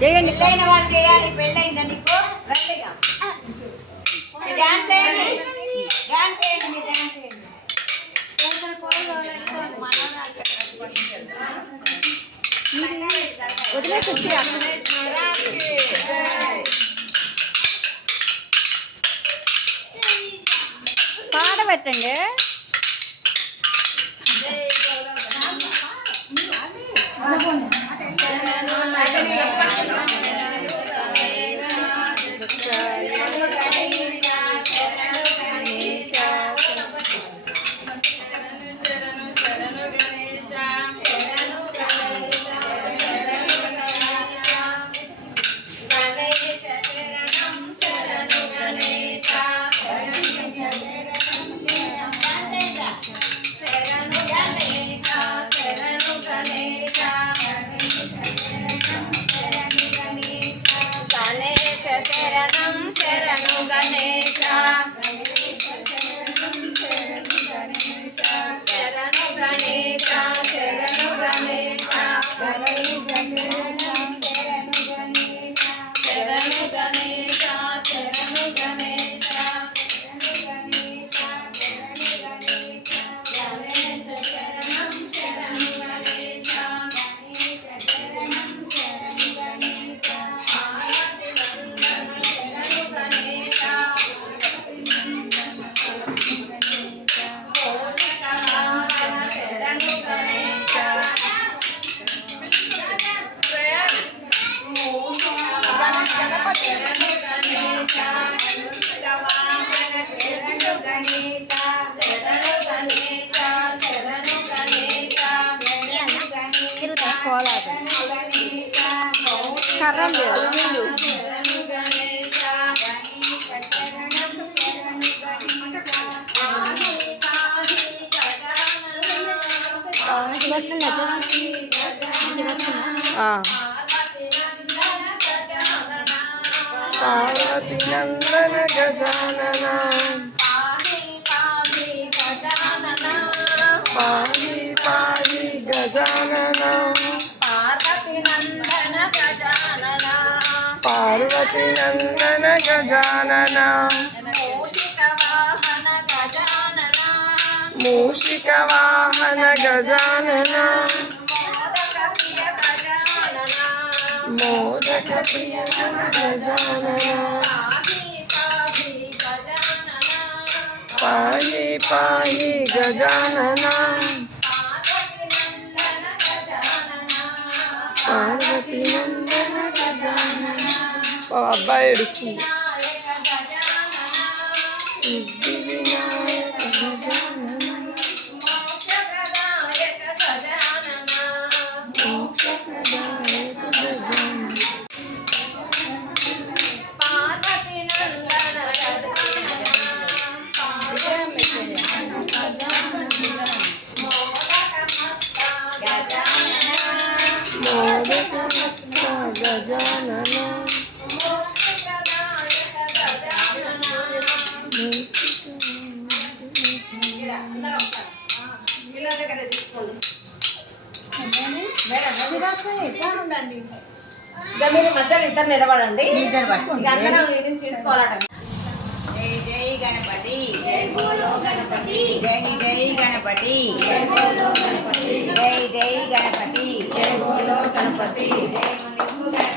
చేయండి. పెళ్ళైన వాళ్ళు చేయాలి. పెళ్ళైందా నీకు? డాన్స్ చేయండి. డాన్స్ చేయండి మీరు డాన్స్ చేయండి. వదిలేసి వచ్చిరా కాడబెట్టండి కర్రలు అలుమిలు వస్తున్నా పార్వతి నందన గజానన. పాహి పాహి గజానన. పార్వతి నందన గజానన. మూషిక వాహన గజానన. మూషిక వాహన గజానన. మోదక Falar, vai, Ericim. ఇక మీరు మధ్యలో ఇద్దరు నిలబడండి. అందరం జై జై గణపతి. జై గణపతి. జై జై గణపతి. జై జై గణపతి. జై బోలో గణపతి. జై మునిపు గణపతి.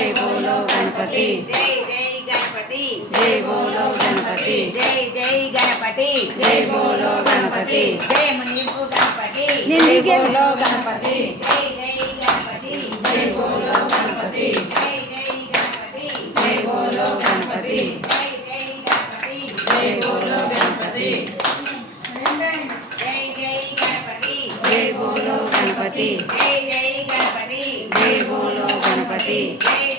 జై బోలో గణపతి. జై జై గణపతి. జై బోలో గణపతి. జై జై గణపతి. జై బోలో గణపతి జై మునిపు గణపతి జై బోలో గణపతి జై జై గణపతి. జై బోలో గణపతి. జై జై గణపతి జై బోలో గణపతి. జై బోలో గణపతి. జై జై గణపతి జై బోలో గణపతి. జై జై గణపతి జై బోలో గణపతి. జై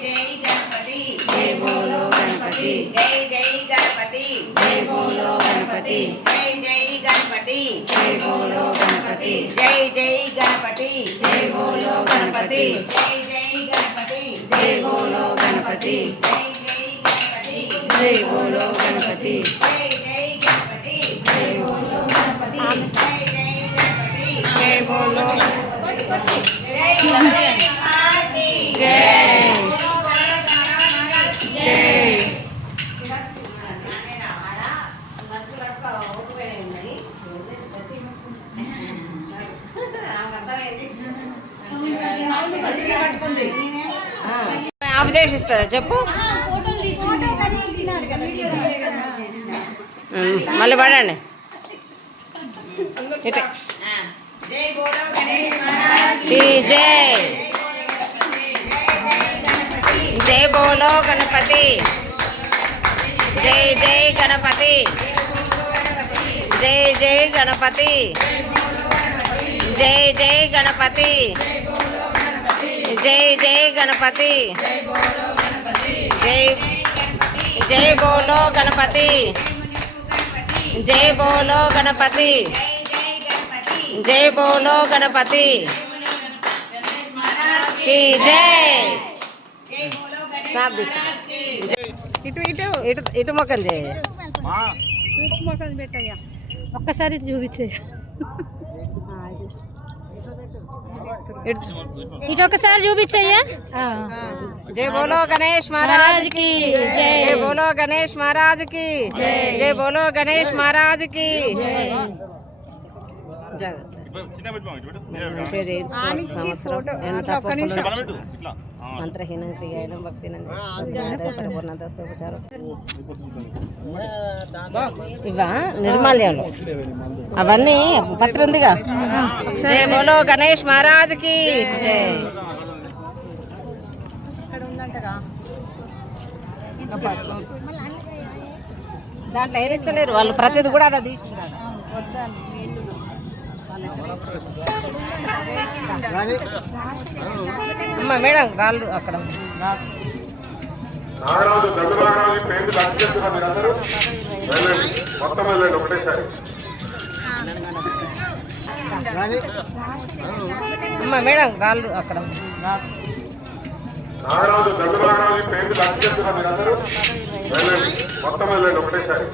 గణపతి. జై జై గణపతి. జై బోలో గణపతి. జై జై గణపతి. జై బోలో గణపతి. జై జై గణపతి. జై బోలో గణపతి. జై జై గణపతి. జై బోలో గణపతి. జై జై గణపతి. జై బోలో గణపతి. జై జై గణపతి. జై బోలో గణపతి. జై జై గణపతి జై బోలో గణపతి జై ఆఫ్ చేసి ఇస్తుందా చెప్పు మళ్ళీ పడండి. జై జై జై బోలో గణపతి. జై జై గణపతి. జై జై గణపతి. జై జై గణపతి. జై జై గణపతి. జై జై బోలో గణపతి. జై బోలో గణపతి. జై బోలో గణపతి. జై. స్నాప్ ఇటు ఇటు ఇటు ఇటు మొక్కలు చేయ. ఒక్కసారి ఇటు ईटो के सर जो भी चाहिए। हाँ। जय बोलो गणेश महाराज की। जय बोलो गणेश महाराज की। जय बोलो गणेश महाराज की। जय మంత్రహీనం క్రియయడం భక్తి ఇవా నిర్మాల్యాలు. అవన్నీ పత్ర ఉందిగా బోలో గణేష్ మహారాజ్కి. దాంట్లో ఏరిస్తలేరు వాళ్ళు ప్రతిది కూడా అలా తీసుకున్నారు అమ్మ మేడం రాళ్ళు అక్కడ. నాగరాజు మేడం రాళ్ళు అక్కడ. నారాజు గజరాజు పేరు లక్ష్యండి అందరూ మొత్తం వెళ్ళండి ఒకటేసారి.